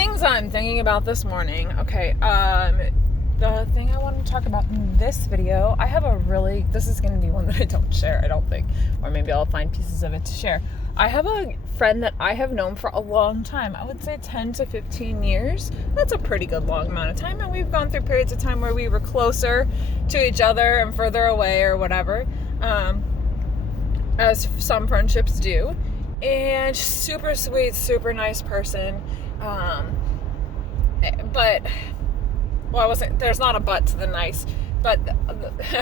Things I'm thinking about this morning. Okay, the thing I want to talk about in this video, this is going to be one that I don't share, I don't think, or maybe I'll find pieces of it to share. I have a friend that I have known for a long time. I would say 10 to 15 years. That's a pretty good long amount of time, and we've gone through periods of time where we were closer to each other and further away or whatever, as some friendships do. And super sweet, super nice person. But, well, there's not a but to the nice, but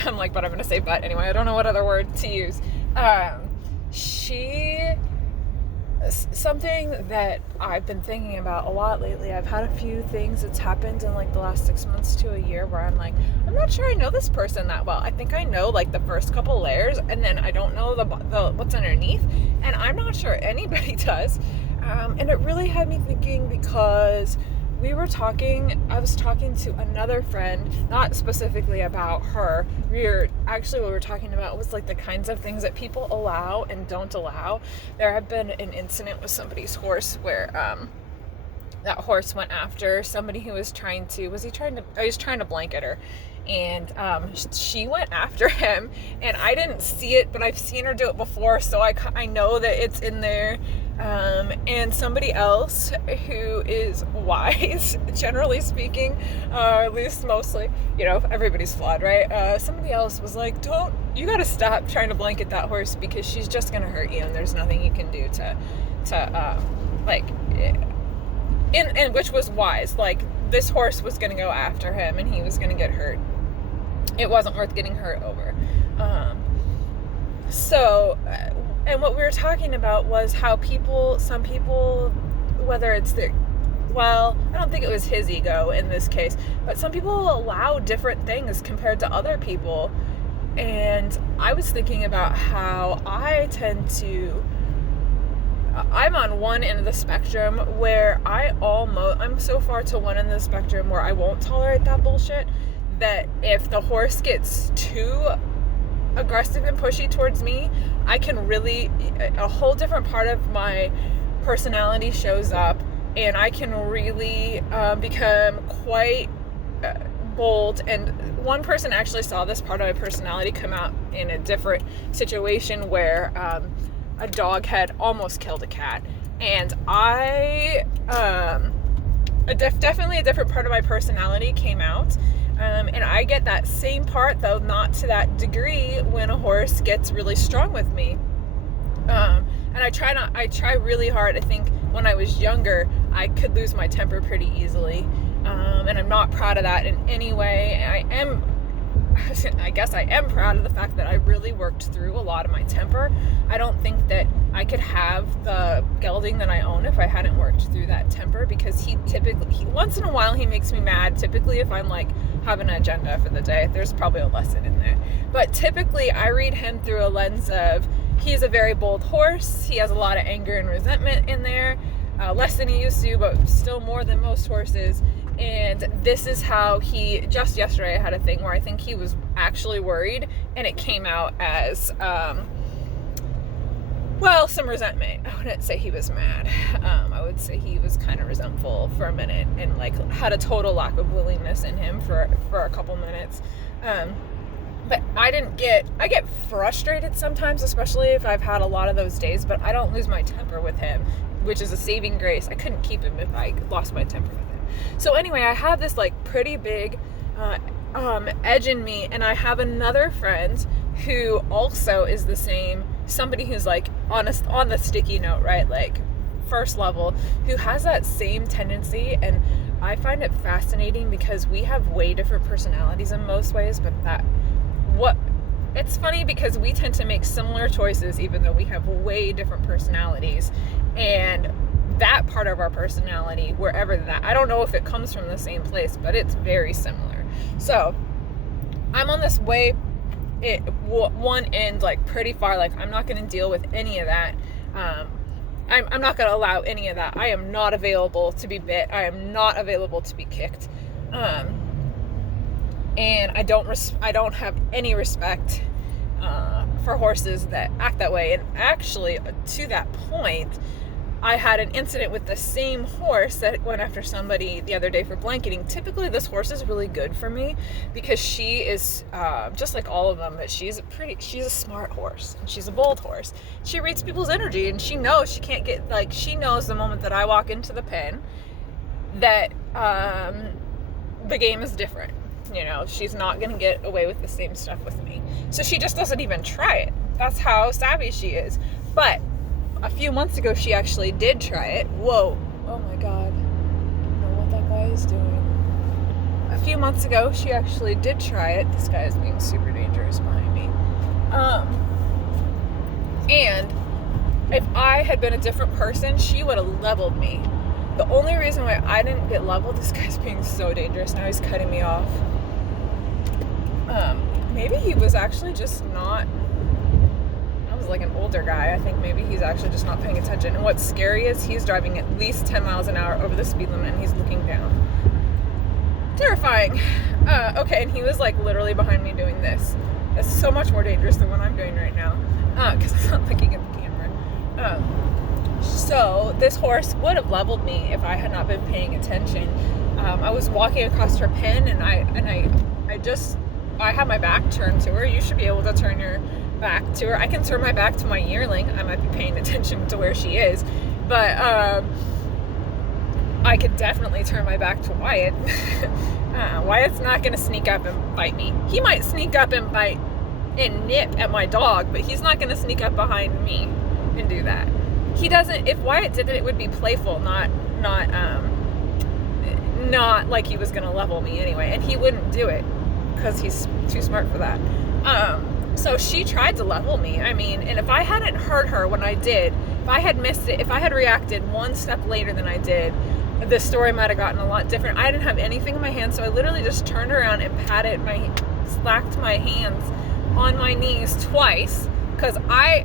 I'm like, but I'm going to say but anyway. I don't know what other word to use. Something that I've been thinking about a lot lately, I've had a few things that's happened in like the last 6 months to a year where I'm like, I'm not sure I know this person that well. I think I know like the first couple layers, and then I don't know the what's underneath, and I'm not sure anybody does. And it really had me thinking because I was talking to another friend, not specifically about her. What we were talking about was like the kinds of things that people allow and don't allow. There had been an incident with somebody's horse where that horse went after somebody who was trying to blanket her. And she went after him, and I didn't see it, but I've seen her do it before, so I know that it's in there. And somebody else who is wise, generally speaking, at least mostly, everybody's flawed, right? Somebody else was like, you gotta stop trying to blanket that horse because she's just gonna hurt you, and there's nothing you can do and which was wise. Like, this horse was gonna go after him, and he was gonna get hurt. It wasn't worth getting hurt over. And what we were talking about was how some people, whether it's I don't think it was his ego in this case, but some people allow different things compared to other people. And I was thinking about how I'm on one end of the spectrum where I'm so far to one end of the spectrum where I won't tolerate that bullshit, that if the horse gets too aggressive and pushy towards me, a whole different part of my personality shows up, and I can really become quite bold. And one person actually saw this part of my personality come out in a different situation where a dog had almost killed a cat, and definitely a different part of my personality came out. And I get that same part, though not to that degree, when a horse gets really strong with me. And I try really hard. I think when I was younger, I could lose my temper pretty easily. And I'm not proud of that in any way. I guess I am proud of the fact that I really worked through a lot of my temper. I don't think that I could have the gelding that I own if I hadn't worked through that temper, because he once in a while he makes me mad. Typically, if I'm like have an agenda for the day, there's probably a lesson in there. But typically I read him through a lens of, he's a very bold horse. He has a lot of anger and resentment in there, less than he used to, but still more than most horses. And this is how just yesterday I had a thing where I think he was actually worried, and it came out as, some resentment. I wouldn't say he was mad. I would say he was kind of resentful for a minute, and like had a total lack of willingness in him for a couple minutes. But I get frustrated sometimes, especially if I've had a lot of those days, but I don't lose my temper with him, which is a saving grace. I couldn't keep him if I lost my temper with him. So anyway, I have this like pretty big edge in me, and I have another friend who also is the same, somebody who's like on the sticky note, right? Like first level, who has that same tendency. And I find it fascinating because we have way different personalities in most ways, but it's funny because we tend to make similar choices even though we have way different personalities. And that part of our personality, I don't know if it comes from the same place, but it's very similar. So I'm on this one end, like pretty far, like I'm not going to deal with any of that. I'm not going to allow any of that. I am not available to be bit. I am not available to be kicked. And I don't have any respect for horses that act that way. And actually, to that point, I had an incident with the same horse that went after somebody the other day for blanketing. Typically, this horse is really good for me because she is just like all of them, but she's a smart horse and she's a bold horse. She reads people's energy and she knows she can't get, like, she knows the moment that I walk into the pen that the game is different. You know, she's not going to get away with the same stuff with me. So she just doesn't even try it. That's how savvy she is. But a few months ago, she actually did try it. Whoa. Oh my God. I don't know what that guy is doing. A few months ago, she actually did try it. This guy is being super dangerous behind me. And if I had been a different person, she would have leveled me. The only reason why I didn't get leveled, this guy's being so dangerous. Now he's cutting me off. Maybe he was actually just not, like an older guy. I think maybe he's actually just not paying attention. And what's scary is he's driving at least 10 miles an hour over the speed limit and he's looking down. Terrifying. Okay, and he was like literally behind me doing this. That's so much more dangerous than what I'm doing right now because I'm not looking at the camera. So this horse would have leveled me if I had not been paying attention. I was walking across her pen and I had my back turned to her. You should be able to turn your back to her. I can turn my back to my yearling. I might be paying attention to where she is, but I could definitely turn my back to Wyatt. Wyatt's not going to sneak up and bite me. He might sneak up and bite and nip at my dog, but he's not going to sneak up behind me and do that. He doesn't. If Wyatt did it would be playful, not like he was going to level me anyway, and he wouldn't do it because he's too smart for that. So she tried to level me. I mean, and if I hadn't heard her when I did, if I had missed it, if I had reacted one step later than I did, the story might have gotten a lot different. I didn't have anything in my hand, so I literally just turned around and slacked my hands on my knees twice because I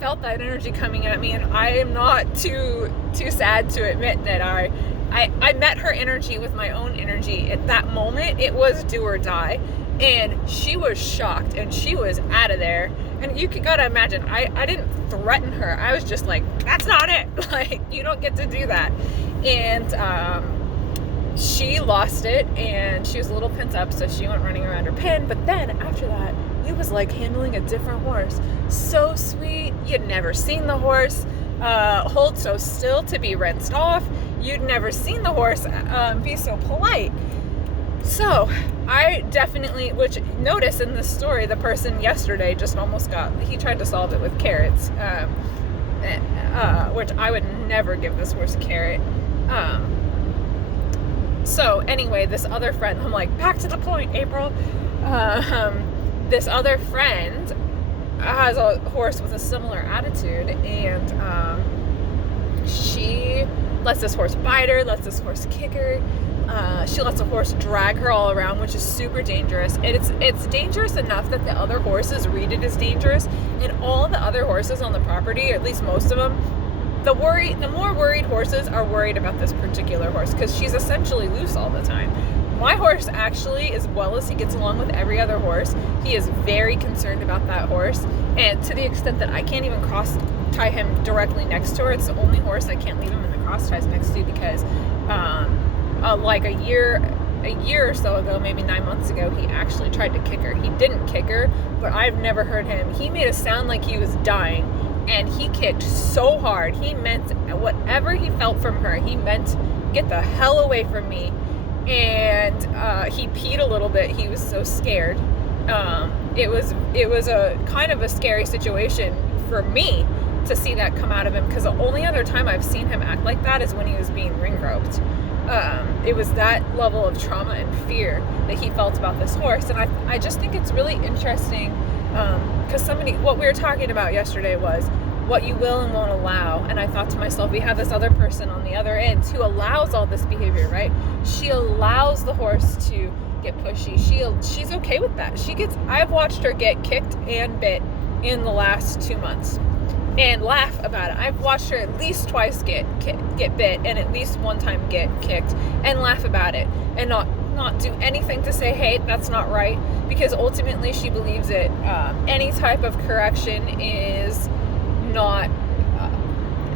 felt that energy coming at me, and I am not too sad to admit that I met her energy with my own energy. At that moment, it was do or die. And she was shocked and she was out of there. And you gotta imagine, I didn't threaten her. I was just like, that's not it. Like, you don't get to do that. And she lost it and she was a little pent up, so she went running around her pen. But then after that, it was like handling a different horse. So sweet. You'd never seen the horse hold so still to be rinsed off. You'd never seen the horse be so polite. So I definitely, which notice in this story, the person yesterday just almost he tried to solve it with carrots, which I would never give this horse a carrot. So anyway, this other friend, I'm like, back to the point, April. This other friend has a horse with a similar attitude, and she lets this horse bite her, lets this horse kick her. She lets a horse drag her all around, which is super dangerous. And it's dangerous enough that the other horses read it as dangerous. And all the other horses on the property, or at least most of them, the more worried horses are worried about this particular horse because she's essentially loose all the time. My horse actually, as well as he gets along with every other horse, he is very concerned about that horse. And to the extent that I can't even cross tie him directly next to her. It's the only horse I can't leave him in the cross ties next to because like a year or so ago, maybe 9 months ago, he actually tried to kick her. He didn't kick her, but I've never heard him. He made a sound like he was dying, and he kicked so hard. He meant whatever he felt from her. He meant get the hell away from me. And he peed a little bit. He was so scared. It was a kind of a scary situation for me to see that come out of him, because the only other time I've seen him act like that is when he was being ring roped. It was that level of trauma and fear that he felt about this horse. And I just think it's really interesting, because what we were talking about yesterday was what you will and won't allow. And I thought to myself, we have this other person on the other end who allows all this behavior, right? She allows the horse to get pushy. She's okay with that. I've watched her get kicked and bit in the last 2 months and laugh about it. I've watched her at least twice get bit and at least one time get kicked and laugh about it and not do anything to say, hey, that's not right, because ultimately she believes it. Any type of correction is not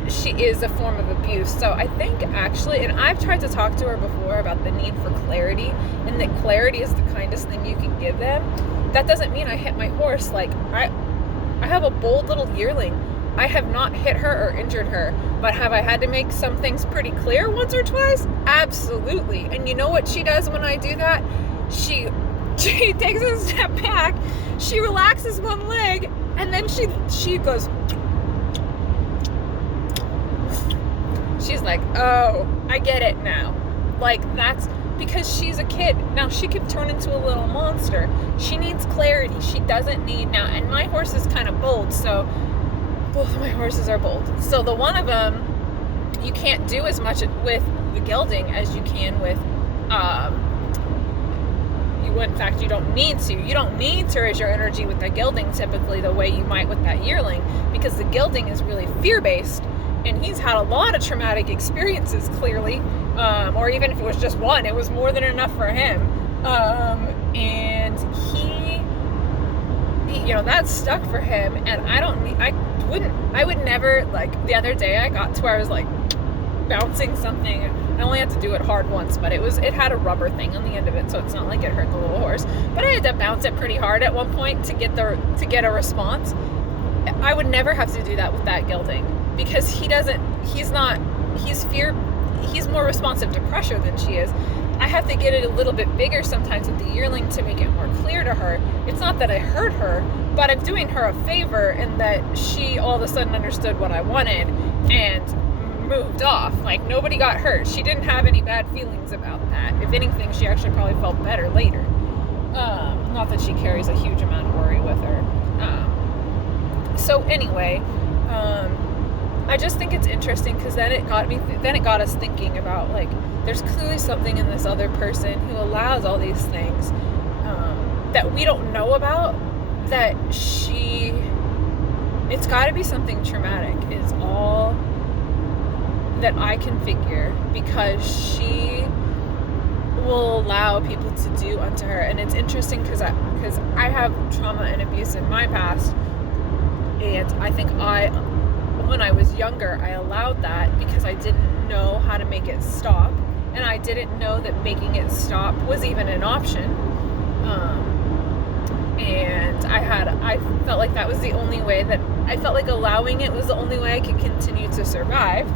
she is a form of abuse. So I think actually, and I've tried to talk to her before about the need for clarity, and that clarity is the kindest thing you can give them. That doesn't mean I hit my horse. Like, I have a bold little yearling. I have not hit her or injured her, but have I had to make some things pretty clear once or twice? Absolutely. And you know what she does when I do that? She takes a step back, she relaxes one leg, and then she goes, she's like, oh, I get it now. Like, that's because she's a kid. Now, she could turn into a little monster. She needs clarity. She doesn't need now. And my horse is kind of bold, so both of my horses are bold. So the one of them, you can't do as much with the gelding as you can with, in fact, you don't need to. You don't need to raise your energy with the gelding typically the way you might with that yearling, because the gelding is really fear-based, and he's had a lot of traumatic experiences, clearly, or even if it was just one, it was more than enough for him, and he that stuck for him. And I would never, like, the other day I got to where I was like bouncing something. I only had to do it hard once, but it had a rubber thing on the end of it, so it's not like it hurt the little horse, but I had to bounce it pretty hard at one point to get a response. I would never have to do that with that gelding, because he's more responsive to pressure than she is. I have to get it a little bit bigger sometimes with the yearling to make it more clear to her. It's not that I hurt her, but I'm doing her a favor in that she all of a sudden understood what I wanted and moved off. Like, nobody got hurt. She didn't have any bad feelings about that. If anything, she actually probably felt better later. Not that she carries a huge amount of worry with her. So anyway, I just think it's interesting, because then it got us thinking about, like, there's clearly something in this other person who allows all these things that we don't know about, that it's got to be something traumatic is all that I can figure, because she will allow people to do unto her. And it's interesting because I have trauma and abuse in my past, and I think when I was younger, I allowed that because I didn't know how to make it stop, and I didn't know that making it stop was even an option. And I felt like that was the only way that I felt like allowing it was the only way I could continue to survive.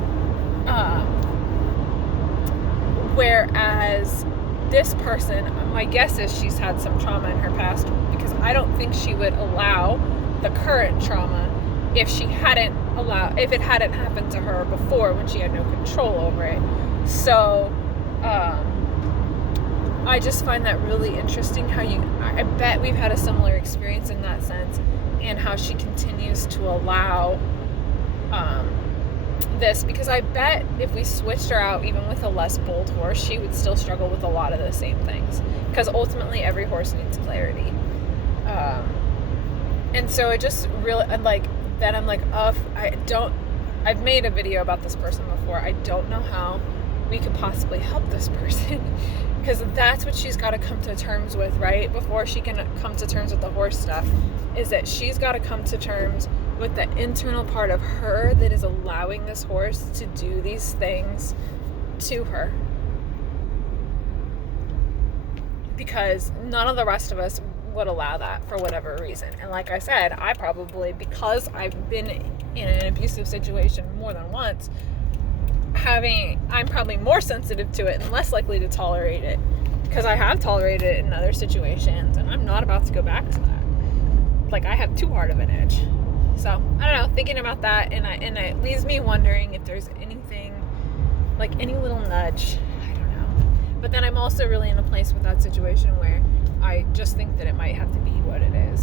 Whereas this person, my guess is she's had some trauma in her past, because I don't think she would allow the current trauma if it hadn't happened to her before, when she had no control over it. So I just find that really interesting, how I bet we've had a similar experience in that sense, and how she continues to allow this, because I bet if we switched her out even with a less bold horse, she would still struggle with a lot of the same things, because ultimately every horse needs clarity. And so it just really, then I'm like, I've made a video about this person before. I don't know how we could possibly help this person, because that's what she's got to come to terms with, right? Before she can come to terms with the horse stuff, is that she's got to come to terms with the internal part of her that is allowing this horse to do these things to her. Because none of the rest of us would allow that for whatever reason. And like I said, I probably, because I've been in an abusive situation more than once, I'm probably more sensitive to it and less likely to tolerate it, because I have tolerated it in other situations, and I'm not about to go back to that. Like, I have too hard of an edge. So I don't know, thinking about that, and it leaves me wondering if there's anything, like any little nudge. I don't know. But then I'm also really in a place with that situation where I just think that it might have to be what it is.